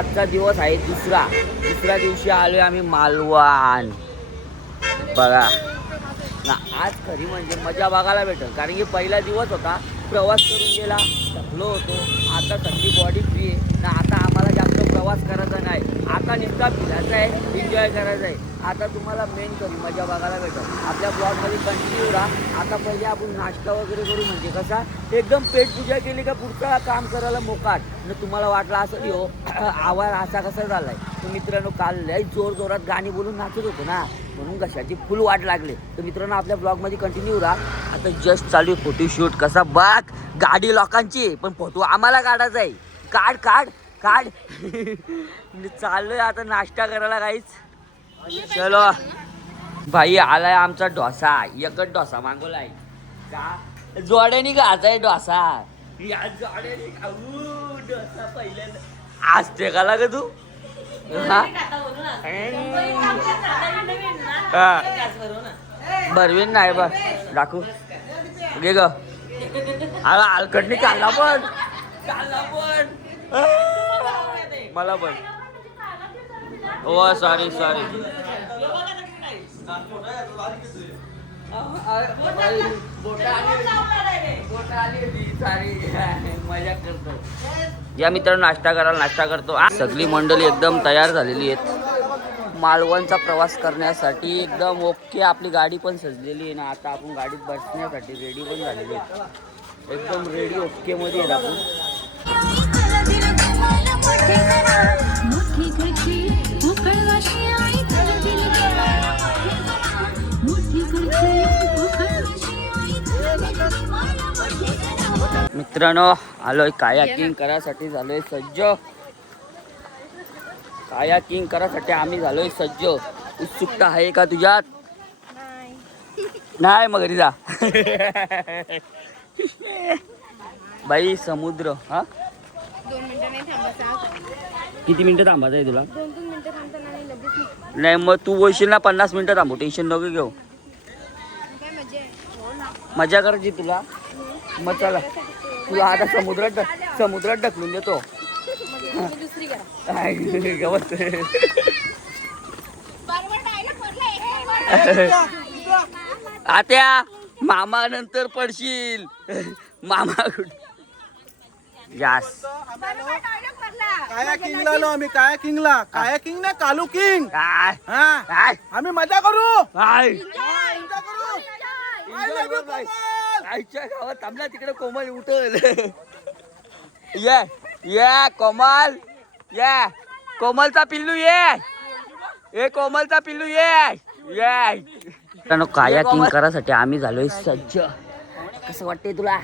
आजचा दिवस आहे दुसऱ्या दिवशी आलोय आम्ही मालवण बघा ना. आज खरी म्हणजे मजा बघायला भेटेल, कारण की पहिला दिवस होता, प्रवास करून गेला, थकलो होतो. आता सगळी बॉडी फ्री आहे ना. आता आम्हाला जास्त प्रवास करायचा नाही, आता नुसता फिरायचा आहे, एन्जॉय करायचा आहे. आता तुम्हाला मेन खरी मजा बघायला भेटेल. आपल्या ब्लॉगमध्ये कंटिन्यू राहा. आता पहिले आपण नाश्ता वगैरे करू, म्हणजे कसा एकदम पेटपूजा केली का पुढचा काम करायला मोकाट ना. तुम्हाला वाटलं असं हो आवाज असा कसा झालाय, तर मित्रांनो काल लय जोरात गाणी बोलून नाचत होतो ना, म्हणून कशाची फुल वाट लागले. तर मित्रांनो आपल्या ब्लॉगमध्ये कंटिन्यू राहा. आता जस्ट चालू आहे फोटोशूट. कसा बाग गाडी लोकांची, पण फोटो आम्हाला काढायचा आहे. काढ काढ काढ चाललोय आता नाश्ता करायला काहीच. चलो भाई आलाय आमचा डोसा. एकच डोसा मागवलाय का जोड्याने घाचाय डोसा. या जोड्याने खाऊ डोसा पहिल्यांदा असते का लाग तू. बरवीन नाही बघ दाखवू घे ग. आलकटणी काढला पण मला पण. हो सॉरी मजा करतो. या मित्रांनो नाश्ता करतो. सगळी मंडळी एकदम तयार झालेली आहेत मालवणचा प्रवास करण्यासाठी. एकदम ओके. आपली गाडी पण सजलेली आहे ना. आता आपण गाडीत बसण्यासाठी रेडी पण झालेली आहे. एकदम रेडी ओके मध्ये आहेत आपण. मित्रांनो आलोय कायाकिंग करायसाठी, झालोय सज्ज. कायाकिंग करायसाठी आम्ही झालोय सज्ज. उत्सुकता आहे का तुझ्यात? नाही मग घरी जा. बाई समुद्र. हा 2 मिनिटं नाही थांबायचं. किती मिनिटं थांबायचं आहे तुला? 2-3 मिनिटं थांबताना आणि लगेच नाही मग तू बोलशील ना 50 मिनिटं थांबू. टेन्शन नको घेऊ. काय मजा आहे. मजा करायची तुला. मग चला तुला आता समुद्रात ढकलून देतो. दुसरी करा. आत्या मामा नंतर पडशील. मामा यास काया किंगला आलो आम्ही. काया किंग ना कालू किंग. काय हा आम्ही मजा करू. काय मजा करू. आईच्या गावात थांबला तिकडे कोमल उठल. ये कोमल ये. कोमलचा पिल्लू ये कोमलचा पिल्लू ये. कायाकिंग करायसाठी आम्ही झालोय सज्ज. कसं वाटतंय तुला?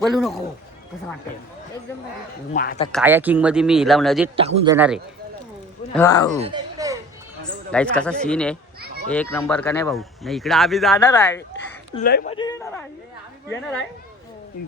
बोलू नको. कसं वाटतंय? एकदम भारी. मग आता कायाकिंग मध्ये मी हिला नदीत टाकून देणार आहे. गाईस कसा सीन आहे एक नंबर का नाही भाऊ. नाही इकडे आम्ही जाणार आहे. लय मजा येणार आहे.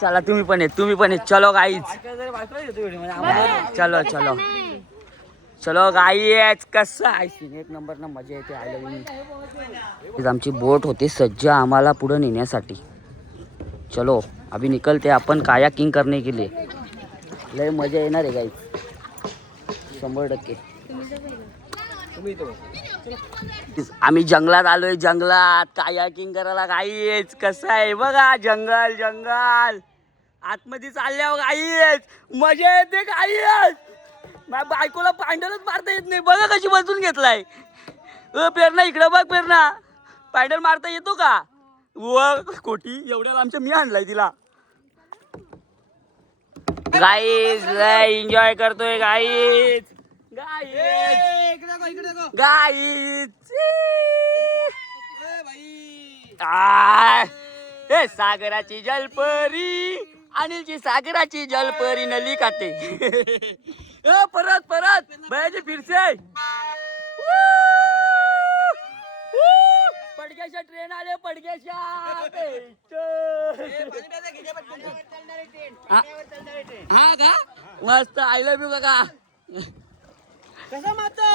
चला तुम्ही पण आहे. चलो गाईज चलो गाईज. कसं आहे सीन एक नंबर ना. मजा येते. आयला आमची बोट होती सज्ज आम्हाला पुढे नेण्यासाठी. चलो अभी निकलते आपण कायाकिंग करने के लिए. लय मजा येणार आहे गाईज 100%. आम्ही जंगलात आलोय. जंगलात कायाकिंग करायला. गाईच कसं आहे बघा. जंगल आतमध्ये चालल्यावर गाईच मजा येते. गाईच माझ्या बायकोला पॅन्डलच मारता येत नाही. बघा कशी बसून घेतलाय. पेरणा इकडं बघ. पेरणा पॅन्डल मारता येतो का? कोटी एवढ्याला आमच्या मी आणलाय तिला. गाईज लय एन्जॉय करतोय. गाईज सागराची जलपरी. अनिलची सागराची जलपरी नली खाते. परत भयाची फिरसे. पडक्याच्या ट्रेन आले. पडक्याच्या हा का मस्त. आय लव्ह यू काका.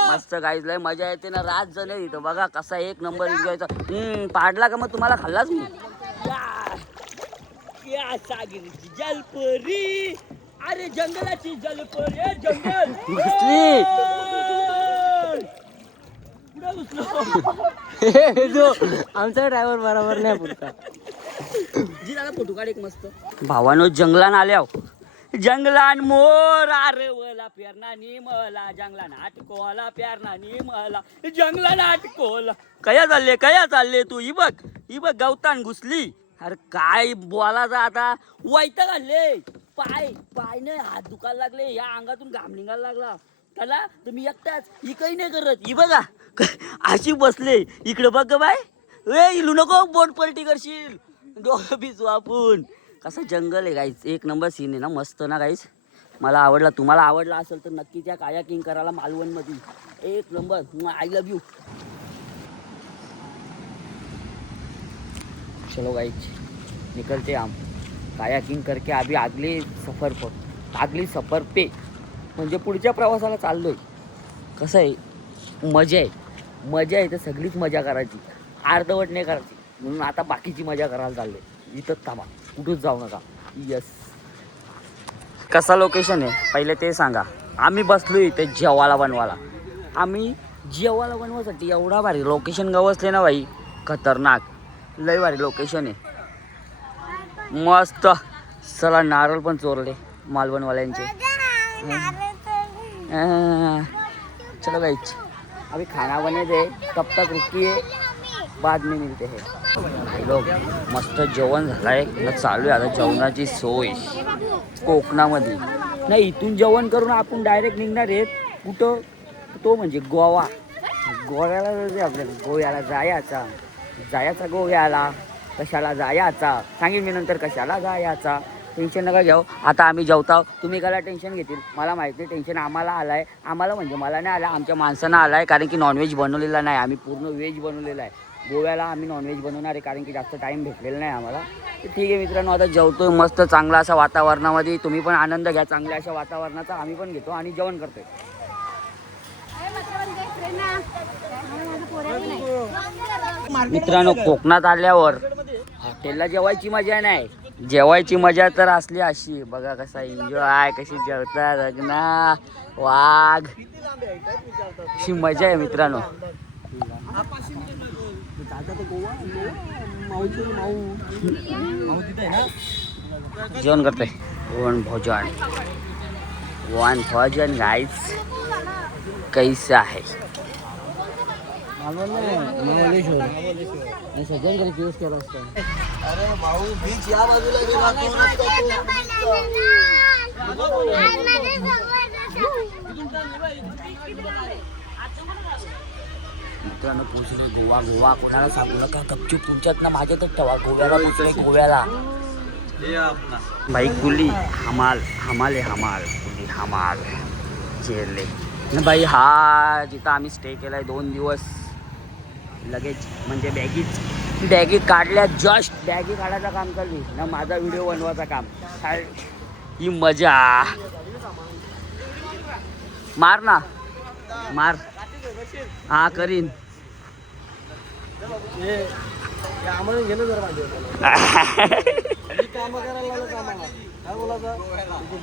मस्त गाईज लय मजा येते ना. रात जण इथं बघा कसा एक नंबर एन्जॉयचा. पाडला का मग तुम्हाला खाल्लाच मी. सागराची जलपरी अरे जंगलाची जलपर रे जंगल घुसली. कुठं घुसलो? जो आमचा ड्रायव्हर बरोबर नाही पुरता. जी दादा फोटो काढ एक मस्त. भावानो जंगलान आल्या जंगलान मोर अरे वला पेरणा निमला जंगलान आटकोला पेरणा निमला जंगलान आटकोला. कया चालले तू ही बघ गवतान घुसली. अरे काय बोलायचं आता वैताग आले. पाय नाही हात दुखायला लागले. या अंगातून घाम निघायला लागला त्याला. तुम्ही एकटाच ही काही नाही करत. ही बघा अशी बसले इकडे बघ बाय. ए इलू नको बोट पलटी करशील. दोघं बी आपण कसं जंगल आहे गाईच. एक नंबर सीन आहे ना मस्त ना गाईच. मला आवडला. तुम्हाला आवडला असेल तर नक्की त्या कायाकिंग करायला मालवणमध्ये एक नंबर. I love you. चलो गाइस निकलते हम कायाकिंग करके अभी अगली सफर पे म्हणजे पुढच्या प्रवासाला चाललोय. कसं आहे मजा आहे तर सगळीच मजा करायची. अर्धवट नाही करायची. म्हणून आता बाकीची मजा करायला चाललोय. इथंच थांबा कुठंच जाऊ नका. यस. कसा लोकेशन आहे पहिले ते सांगा. आम्ही बसलो इथे जेवायला बनवायला. आम्ही जेवायला बनवायसाठी एवढा भारी लोकेशन गवसले ना बाई. खतरनाक लय भारी लोकेशन आहे मस्त. चला नारळ पण चोरले मालवणवाल्यांचे. चलो गाइस अभी खाना बने दे तब तक रुकिए बाद में मिलते हैं. लोक मस्त जेवण झालंय ना चालू आहे आता जेवणाची सोय कोकणामध्ये. नाही इथून जेवण करून आपण डायरेक्ट निघणार आहेत कुठं तो म्हणजे गोव्याला जायचं आपल्याला. गोव्याला जायचा गोव्याला. कशाला जायचा सांगेन मी नंतर कशाला जायचा. टेन्शन नका घेऊ. आता आम्ही जेवतो. तुम्ही काय टेन्शन घेतील मला माहिती. टेन्शन आम्हाला आलाय. आम्हाला म्हणजे मला नाही आला आमच्या माणसांना आलाय. कारण की नॉनव्हेज बनवलेला नाही. आम्ही पूर्ण व्हेज बनवलेला आहे. गोव्याला आम्ही नॉनव्हेज बनवणार आहे कारण की जास्त टाईम भेटलेला नाही आम्हाला. ठीक आहे मित्रांनो आता जेवतोय मस्त चांगला असा वातावरणामध्ये. तुम्ही पण आनंद घ्या चांगल्या अशा वातावरणाचा. आम्ही पण घेतो आणि जेवण करतोय. मित्रांनो कोकणात आल्यावर हॉटेलला जेवायची मजा नाही. जेवायची मजा तर असली अशी बघा कसा एन्जॉय कशी जेवतात ना वाघ. अशी मजा आहे मित्रांनो. जेवण करतोय वन भोजन गाइस कैसा है. सज्जन यूज केला असतो. अरे भाऊ बीच या बाजूला गेला. मित्रांनो पोचले गोवा कोणाला सांगू नका. गपचूप तुमच्यात ना माझ्यातच ठेवा. गोव्याला पोचले गोव्याला. भाई कुली हमाल कुली हमाल जेरले ना भाई. हा जिथं आम्ही स्टे केलाय 2 दिवस लगेच म्हणजे बॅगी काढल्या. जस्ट बॅगी काढायचं काम करली ना माझा व्हिडिओ बनवायचा काम. ही मजा मार ना मार. हा करीन. आम्हाला गेलो जरा काम करायला लागलं आम्हाला. काय बोलायचं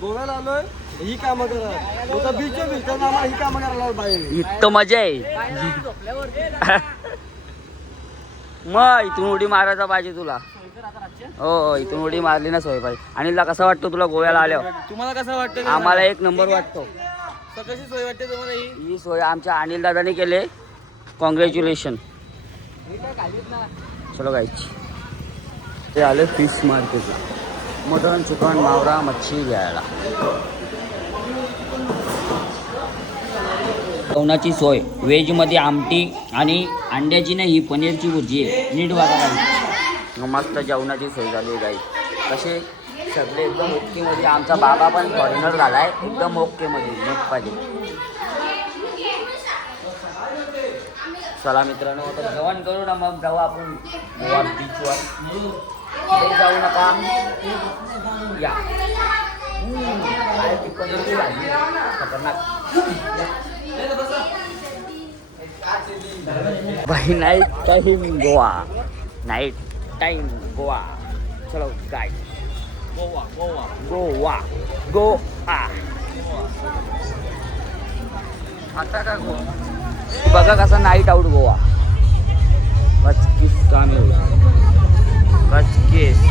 गोव्याला आलोय ही कामं करा. बीच आम्हाला ही कामं करायला बाहेर. इतकं मजा आहे. मग इथून उडी मारायचा पाहिजे तुला. हो इथून उडी मारली ना सोय पाहिजे. अनिलला कसं वाटतं तुला गोव्याला आल्यावर. तुम्हाला कसं वाटतं. आम्हाला एक नंबर वाटतो. कशी सोय वाटते तुम्हाला ही सोय आमच्या अनिल दादाने केले. कॉंग्रॅच्युलेशन. चलो गाईच ते आले फिश मार्केट. मटन चिकन मावरा मच्छी घ्यायला. जेवणाची सोय व्हेजमध्ये आमटी आणि अंड्याची नाही पनीरची भुर्जी आहे. नीट बघा मस्त जेवणाची सोय झाली आहे गाई. कसे सगळे एकदम ओकेमध्ये. आमचा बाबा पण फॉरेनर झाला आहे एकदम ओकेमध्ये नीट पाहिजे. चला मित्रांनो आता जेवण करू ना मग जाऊ आपण गोवा बीचवर. तिथे जाऊ नका या. खतरनाक भाई. नाईट टाइम गोवा चलो गाइस गोवा गोवा आता का गोवा बघा कसा नाईट आउट गोवा कचकीस काम कचकीस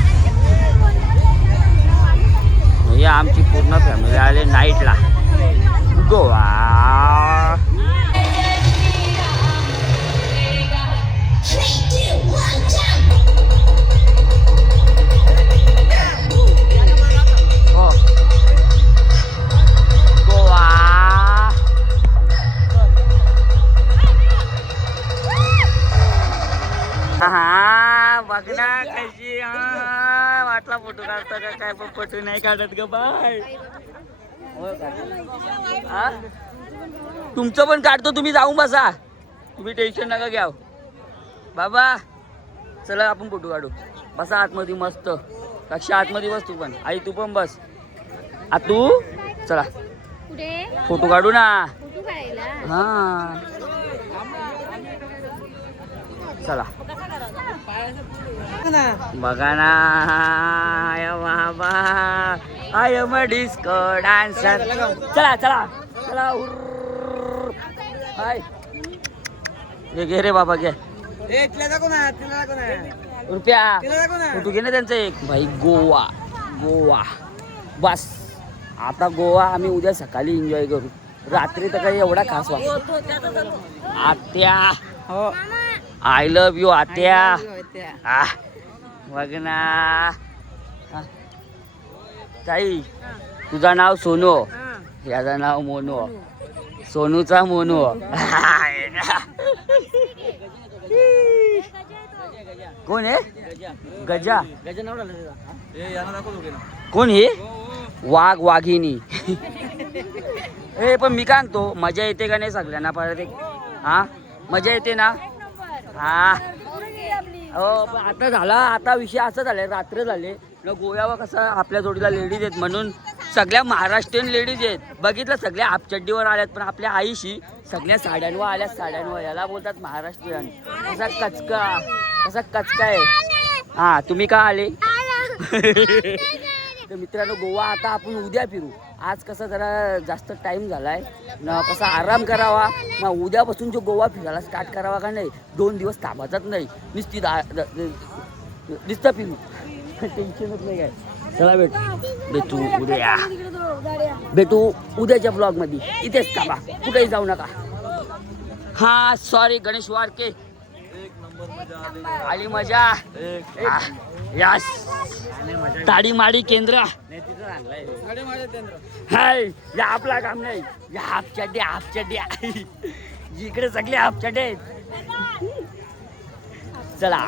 हे आमची पूर्ण फॅमिली आले नाईटला गोवा हो. गोवा हा बघ ना कशी हा वाटला फोटो काढता का काय पण फोटो नाही काढत ग बाय हा? तुमचं पण काढतो तुम्ही जाऊन बसा तुम्ही टेन्शन नका घ्या बाबा चला आपण फोटो काढू बसा आतमध्ये मस्त कक्षा आतमध्ये बस तू पण आई तू पण बस आ तू चला कुठे फोटो काढू ना फोटो काढायला हा चला बघा ना आय बाबा I am a disco dancer चला चला चला हुर्र. हाय हे घे रे बाबा घे रुपया फोटो घे ना त्यांचं एक भाई गोवा गोवा बस आता गोवा आम्ही उद्या सकाळी एन्जॉय करू रात्री तर काही एवढा खास वाटतो आत्या हो आय लव्ह यू आत्या आ बघ ना ताई तुझं नाव सोनू याचं नाव मोनू सोनूचा मोनू कोण आहे गजा गजा नाव कोण हे वाघ वाघिनी ए पण मी काय म्हणतो मजा येते का नाही सगळ्यांना परत एक हा मजा येते ना हा हो पण आता झाला आता विषय असा झालाय रात्र झाले न गोव्यावर कसं आपल्या जोडीला लेडीज आहेत म्हणून सगळ्या महाराष्ट्रीयन लेडीज आहेत बघितलं सगळ्या आपचड्डीवर आल्यात पण आपल्या आईशी सगळ्या साड्यांवर आल्यात साड्यांवर याला बोलतात महाराष्ट्रीयन कसा कचका आहे हा तुम्ही का आले तर मित्रांनो गोवा आता आपण उद्या फिरू आज कसा जरा जास्त टाइम झालाय ना कसा आराम करावा ना उद्यापासून जो गोवा फिरायला स्टार्ट करावा का नाही 2 दिवस थांबायचाच नाही नुसती नुसतं फिरू टेन्शनच नाही काय चला भेटू उद्याच्या ब्लॉग मध्ये इथेच का बा कुठेही जाऊ नका हा सॉरी गणेश वारके आली मजा यस ताडी माडी केंद्र हाय या आपला काम नाही या हापचड्या इकडे सगळे हापचड्डे चला